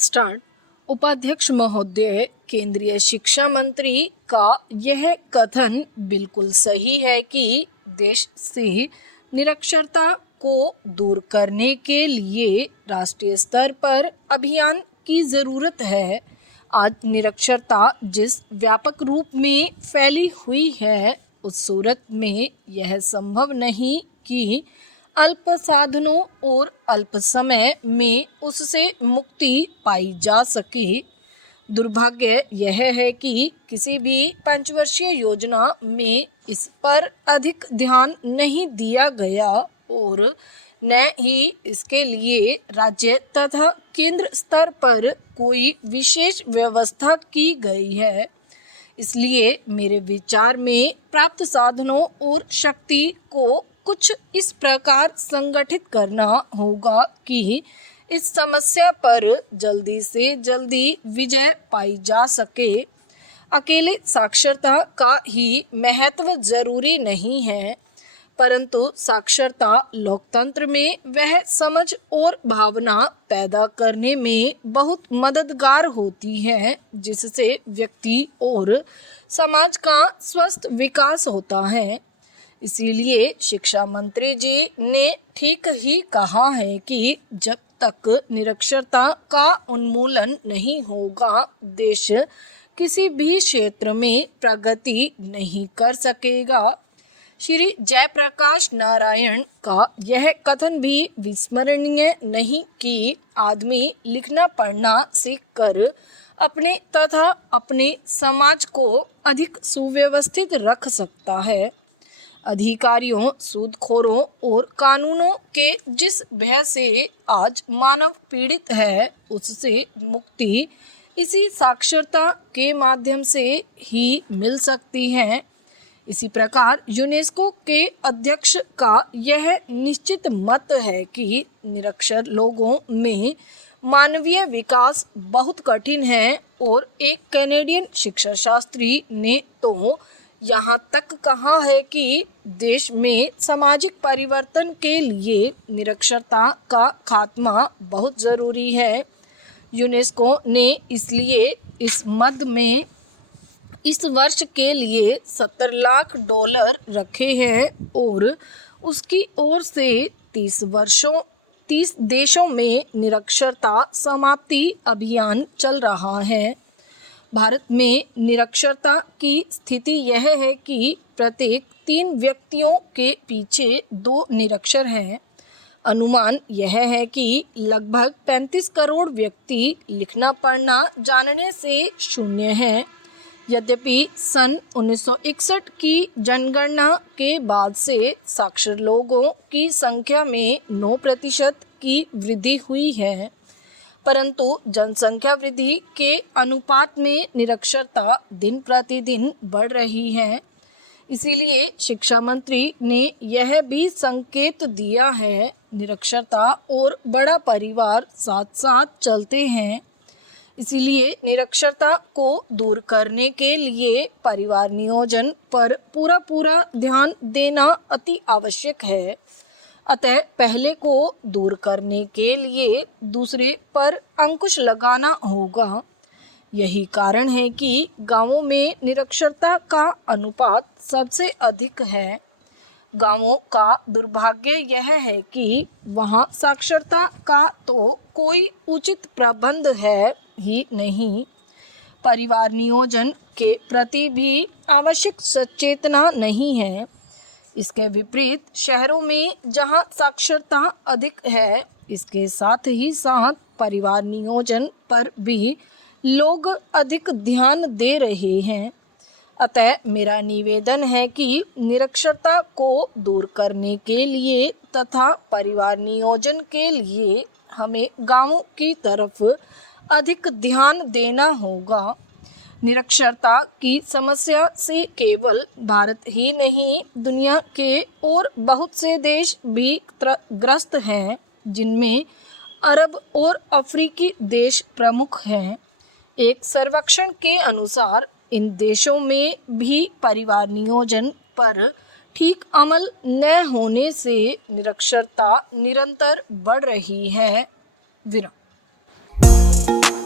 Start. उपाध्यक्ष महोदय, केंद्रीय शिक्षा मंत्री का यह कथन बिल्कुल सही है कि देश से निरक्षरता को दूर करने के लिए राष्ट्रीय स्तर पर अभियान की जरूरत है। आज निरक्षरता जिस व्यापक रूप में फैली हुई है, उस सूरत में यह संभव नहीं कि अल्प साधनों और अल्प समय में उससे मुक्ति पाई जा सके। दुर्भाग्य यह है कि किसी भी पंचवर्षीय योजना में इस पर अधिक ध्यान नहीं दिया गया और न ही इसके लिए राज्य तथा केंद्र स्तर पर कोई विशेष व्यवस्था की गई है। इसलिए मेरे विचार में प्राप्त साधनों और शक्ति को कुछ इस प्रकार संगठित करना होगा कि इस समस्या पर जल्दी से जल्दी विजय पाई जा सके। अकेले साक्षरता का ही महत्व जरूरी नहीं है, परंतु साक्षरता लोकतंत्र में वह समझ और भावना पैदा करने में बहुत मददगार होती है जिससे व्यक्ति और समाज का स्वस्थ विकास होता है। इसीलिए शिक्षा मंत्री जी ने ठीक ही कहा है कि जब तक निरक्षरता का उन्मूलन नहीं होगा, देश किसी भी क्षेत्र में प्रगति नहीं कर सकेगा। श्री जयप्रकाश नारायण का यह कथन भी विस्मरणीय नहीं कि आदमी लिखना पढ़ना सीखकर अपने तथा अपने समाज को अधिक सुव्यवस्थित रख सकता है। अधिकारियों, सूदखोरों और कानूनों के जिस भय से आज मानव पीड़ित है, उससे मुक्ति इसी साक्षरता के माध्यम से ही मिल सकती है। इसी प्रकार यूनेस्को के अध्यक्ष का यह निश्चित मत है कि निरक्षर लोगों में मानवीय विकास बहुत कठिन है और एक कैनेडियन शिक्षा शास्त्री ने तो यहाँ तक कहा है कि देश में सामाजिक परिवर्तन के लिए निरक्षरता का खात्मा बहुत ज़रूरी है। यूनेस्को ने इसलिए इस मद में इस वर्ष के लिए $70 लाख रखे हैं और उसकी ओर से 30 देशों में निरक्षरता समाप्ति अभियान चल रहा है। भारत में निरक्षरता की स्थिति यह है कि प्रत्येक 3 व्यक्तियों के पीछे 2 निरक्षर हैं। अनुमान यह है कि लगभग 35 करोड़ व्यक्ति लिखना पढ़ना जानने से शून्य हैं। यद्यपि सन 1961 की जनगणना के बाद से साक्षर लोगों की संख्या में 9% की वृद्धि हुई है, परंतु जनसंख्या वृद्धि के अनुपात में निरक्षरता दिन प्रतिदिन बढ़ रही है। इसीलिए शिक्षा मंत्री ने यह भी संकेत दिया है, निरक्षरता और बड़ा परिवार साथ साथ चलते हैं। इसीलिए निरक्षरता को दूर करने के लिए परिवार नियोजन पर पूरा ध्यान देना अति आवश्यक है। अतः पहले को दूर करने के लिए दूसरे पर अंकुश लगाना होगा। यही कारण है कि गांवों में निरक्षरता का अनुपात सबसे अधिक है। गांवों का दुर्भाग्य यह है कि वहां साक्षरता का तो कोई उचित प्रबंध है ही नहीं। परिवार नियोजन के प्रति भी आवश्यक सचेतना नहीं है। इसके विपरीत शहरों में जहां साक्षरता अधिक है, इसके साथ ही साथ परिवार नियोजन पर भी लोग अधिक ध्यान दे रहे हैं। अतः मेरा निवेदन है कि निरक्षरता को दूर करने के लिए तथा परिवार नियोजन के लिए हमें गांवों की तरफ अधिक ध्यान देना होगा। निरक्षरता की समस्या से केवल भारत ही नहीं, दुनिया के और बहुत से देश भी ग्रस्त हैं, जिनमें अरब और अफ्रीकी देश प्रमुख हैं। एक सर्वेक्षण के अनुसार इन देशों में भी परिवार नियोजन पर ठीक अमल न होने से निरक्षरता निरंतर बढ़ रही है। विराम। है।